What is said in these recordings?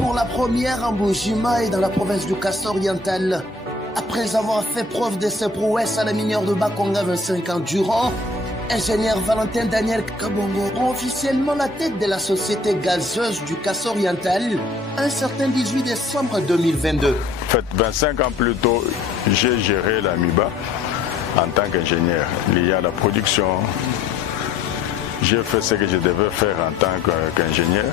pour la première en Bujima et dans la province du Kasaï oriental. Après avoir fait preuve de ses prouesses à la minière de Bakonga 25 ans durant, ingénieur Valentin Daniel Kabongo prend officiellement la tête de la société gazeuse du Kasaï oriental un certain 18 décembre 2022. En fait, 25 ans plus tôt, j'ai géré la MIBA en tant qu'ingénieur lié à la production. J'ai fait ce que je devais faire en tant qu'ingénieur.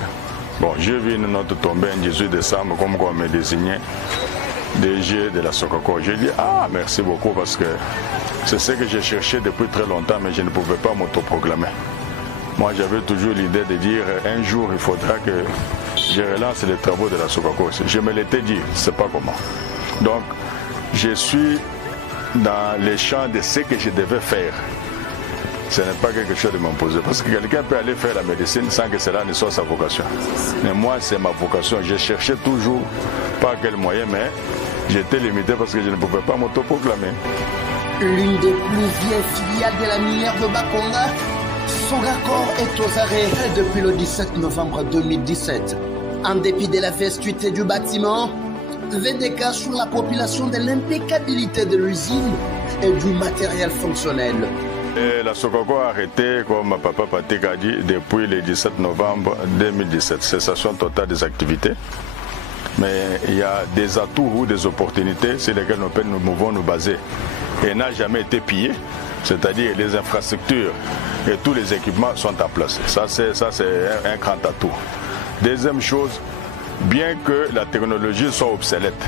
Bon, j'ai vu une note tomber un 18 décembre comme quoi on me désignait DG de la Sokako. J'ai dit, ah, merci beaucoup parce que c'est ce que j'ai cherché depuis très longtemps, mais je ne pouvais pas m'autoproclamer. Moi, j'avais toujours l'idée de dire, un jour, il faudra que je relance les travaux de la Sokako. Je me l'étais dit, c'est pas comment. Donc, je suis dans les champs de ce que je devais faire. Ce n'est pas quelque chose de m'imposer. Parce que quelqu'un peut aller faire la médecine sans que cela ne soit sa vocation. Mais moi, c'est ma vocation. Je cherchais toujours, pas quel moyen, mais j'étais limité parce que je ne pouvais pas m'autoproclamer. L'une des plus vieilles filiales de la minière de Bakonga, Sogakor est aux arrêts depuis le 17 novembre 2017. En dépit de la vestuité du bâtiment, VDK sur la population de l'impeccabilité de l'usine et du matériel fonctionnel. Et la Sokako a arrêté, comme papa Patek a dit, depuis le 17 novembre 2017. Cessation totale des activités. Mais il y a des atouts ou des opportunités sur lesquelles nous pouvons nous baser. Et n'a jamais été pillé, c'est-à-dire les infrastructures et tous les équipements sont en place. Ça, c'est un grand atout. Deuxième chose, bien que la technologie soit obsolète,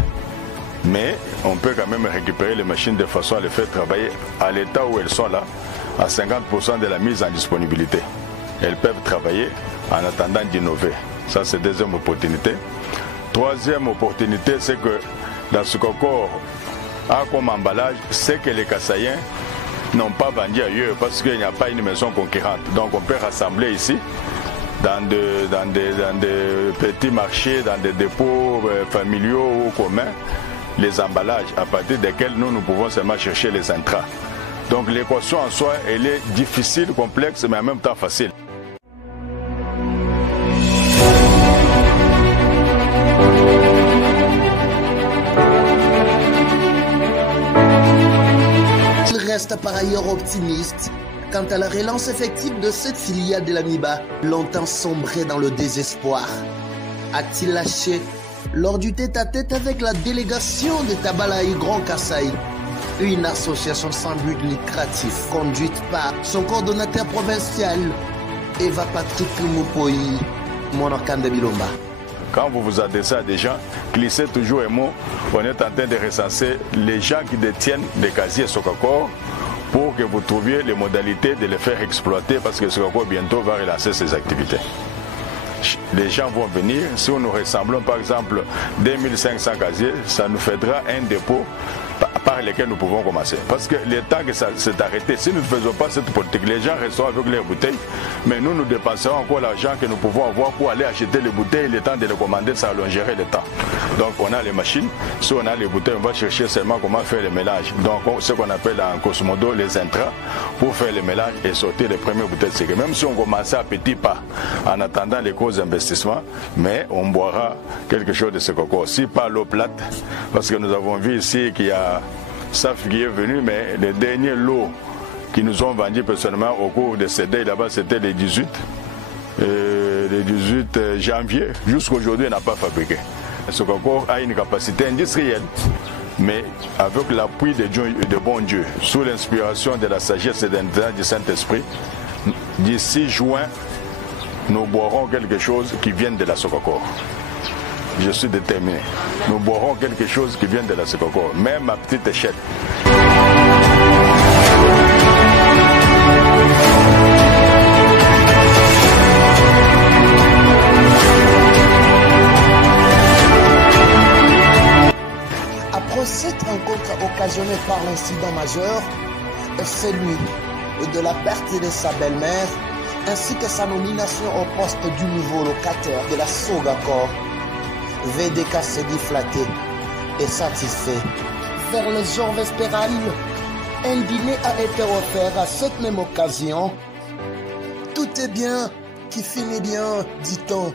mais on peut quand même récupérer les machines de façon à les faire travailler à l'état où elles sont là, à 50% de la mise en disponibilité. Elles peuvent travailler en attendant d'innover. Ça, c'est deuxième opportunité. Troisième opportunité, c'est que dans ce concours, a comme emballage, c'est que les Kasaïens n'ont pas vendu ailleurs parce qu'il n'y a pas une maison concurrente. Donc on peut rassembler ici, dans des petits marchés, dans des dépôts familiaux ou communs, les emballages à partir desquels nous pouvons seulement chercher les intrants. Donc l'équation en soi, elle est difficile, complexe, mais en même temps facile. Il reste par ailleurs optimiste quant à la relance effective de cette filiale de la MIBA, longtemps sombrée dans le désespoir. A-t-il lâché lors du tête-à-tête avec la délégation de Tabalaï Grand Kasaï, une association sans but lucratif conduite par son coordonnateur provincial, Eva Patrick Moupoï, Monokande Bilomba. Quand vous vous adressez à des gens, glissez toujours un mot. On est en train de recenser les gens qui détiennent des casiers Sokako pour que vous trouviez les modalités de les faire exploiter parce que Sokako bientôt va relancer ses activités. Les gens vont venir. Si nous ressemblons par exemple 2500 casiers, ça nous faudra un dépôt par lesquels nous pouvons commencer. Parce que le temps que ça s'est arrêté, si nous ne faisons pas cette politique, les gens resteront avec leurs bouteilles, mais nous dépenserons encore l'argent que nous pouvons avoir pour aller acheter les bouteilles, le temps de les commander, ça allongerait le temps. Donc on a les machines, si on a les bouteilles, on va chercher seulement comment faire le mélange. Donc ce qu'on appelle en Cosmodo les intrants, pour faire le mélange et sortir les premières bouteilles. C'est que même si on commençait à petits pas, en attendant les gros investissements, mais on boira quelque chose de ce coco. Si pas l'eau plate, parce que nous avons vu ici qu'il y a SAF qui est venu, mais les derniers lots qui nous ont vendus personnellement au cours de ces days là-bas, c'était les 18 janvier. Jusqu'aujourd'hui, on n'a pas fabriqué. Ce concours a une capacité industrielle, mais avec l'appui de bon Dieu, sous l'inspiration de la sagesse et de l'intérêt du Saint-Esprit, d'ici juin, nous boirons quelque chose qui vient de la Sokako. Je suis déterminé. Nous boirons quelque chose qui vient de la Sokako, même à petite échelle. Après cette rencontre occasionnée par l'incident majeur, celui de la perte de sa belle-mère, ainsi que sa nomination au poste du nouveau locataire de la Sogakor, VDK s'est dit flatté et satisfait. Vers les jours vespérales, un dîner a été offert à cette même occasion. Tout est bien qui finit bien, dit-on.